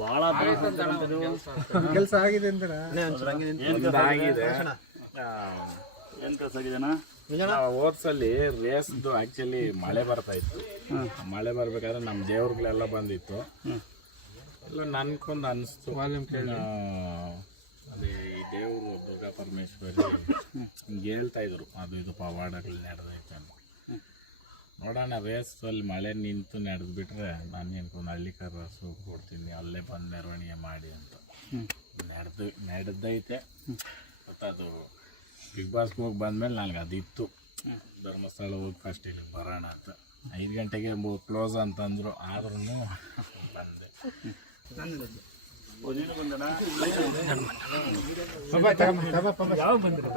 ಭಾಳ ಕೆಲಸ ಆಗಿದೆ ಏನ್ ಆಗಿದೆ? ಏನು ಕೆಲಸ ಆಗಿದೆನಾ? ಓದ್ಸಲ್ಲಿ ರೇಸ್ದು ಆಕ್ಚುಲಿ ಮಳೆ ಬರ್ತಾ ಇತ್ತು. ಮಳೆ ಬರ್ಬೇಕಾದ್ರೆ ನಮ್ಮ ದೇವ್ರುಗಳೆಲ್ಲ ಬಂದಿತ್ತು. ಎಲ್ಲ ನನ್ಕೊಂದು ಅನಿಸ್ತು. ಪರಮೇಶ್ವರಿ ಹಿಂಗೆ ಹೇಳ್ತಾ ಇದ್ರು. ಅದು ಇದು ಪವಾಡಗಳು ನಡೆದೈತೆ ಅಂತ. ನೋಡೋಣ ರೇಸಲ್ಲಿ ಮಳೆ ನಿಂತು ನಡೆದು ಬಿಟ್ರೆ ನಾನು ಏನ್ಕೊಂಡು ಹಳ್ಳಿ ಸೂಪ್ ಕೊಡ್ತೀನಿ ಅಲ್ಲೇ ಬಂದು ಮೆರವಣಿಗೆ ಮಾಡಿ ಅಂತ. ನಡೆದು ನಡೆದೈತೆ. ಮತ್ತು ಅದು ಬಿಗ್ ಬಾಸ್ಗೆ ಹೋಗಿ ಬಂದಮೇಲೆ ನನಗೆ ಅದಿತ್ತು. ಧರ್ಮಸ್ಥಳ ಹೋಗಿ ಫಸ್ಟ್ ಇಲ್ಲಿಗೆ ಬರೋಣ ಅಂತ. ಐದು ಗಂಟೆಗೆ ಕ್ಲೋಸ್ ಅಂತಂದರು ಆದ್ರೂ ಬಂದೆ. ನೀನು ಬಂದನಾ ಯಾವಾಗ ಬಂದ್ರಿ